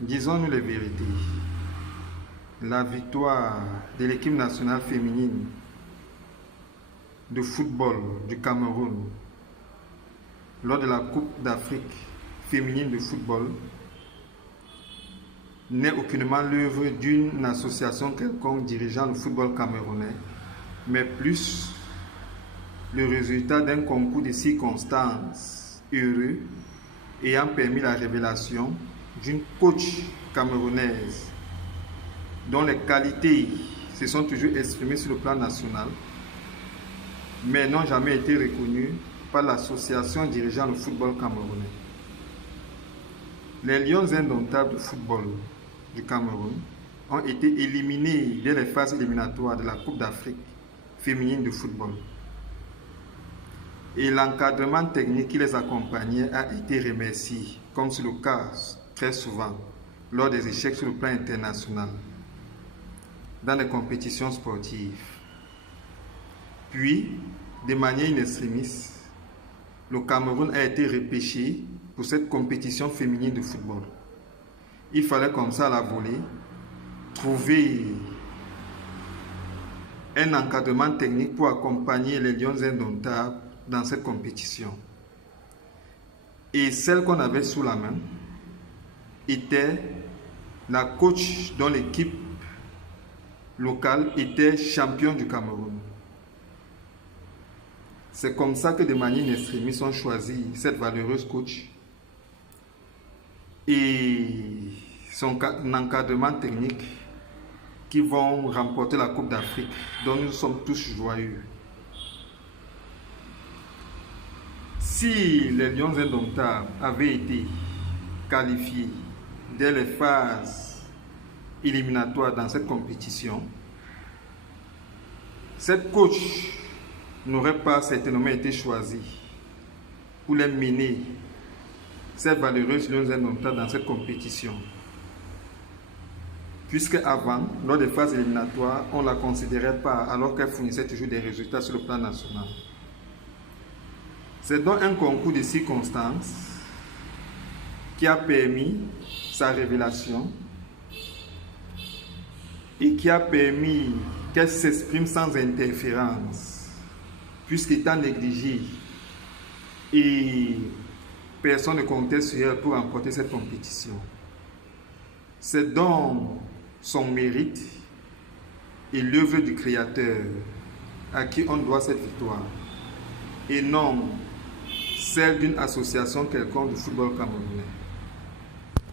Disons-nous les vérités. La victoire de l'équipe nationale féminine de football du Cameroun lors de la Coupe d'Afrique féminine de football n'est aucunement l'œuvre d'une association quelconque dirigeant le football camerounais, mais plus le résultat d'un concours de circonstances heureux ayant permis la révélation d'une coach camerounaise dont les qualités se sont toujours exprimées sur le plan national, mais n'ont jamais été reconnues par l'association dirigeant le football camerounais. Les Lions indomptables de football du Cameroun ont été éliminés dès les phases éliminatoires de la Coupe d'Afrique féminine de football. Et l'encadrement technique qui les accompagnait a été remercié, comme c'est le cas très souvent, lors des échecs sur le plan international, dans les compétitions sportives. Puis, de manière in extremis, le Cameroun a été repêché pour cette compétition féminine de football. Il fallait comme ça à la volée trouver un encadrement technique pour accompagner les Lions indomptables dans cette compétition. Et celle qu'on avait sous la main était la coach dont l'équipe locale était champion du Cameroun. C'est comme ça que de manière in extremis ont choisi cette valeureuse coach et son encadrement technique qui vont remporter la Coupe d'Afrique dont nous sommes tous joyeux. Si les Lions indomptables avaient été qualifiés dès les phases éliminatoires dans cette compétition, cette coach n'aurait pas certainement été choisie pour les mener, ces valeureuses Lions indomptables, dans cette compétition. Puisque avant, lors des phases éliminatoires, on ne la considérait pas alors qu'elle fournissait toujours des résultats sur le plan national. C'est donc un concours de circonstances qui a permis sa révélation et qui a permis qu'elle s'exprime sans interférence, puisqu'étant négligée et personne ne comptait sur elle pour remporter cette compétition. C'est donc son mérite et l'œuvre du Créateur à qui on doit cette victoire, et non celle d'une association quelconque du football camerounais.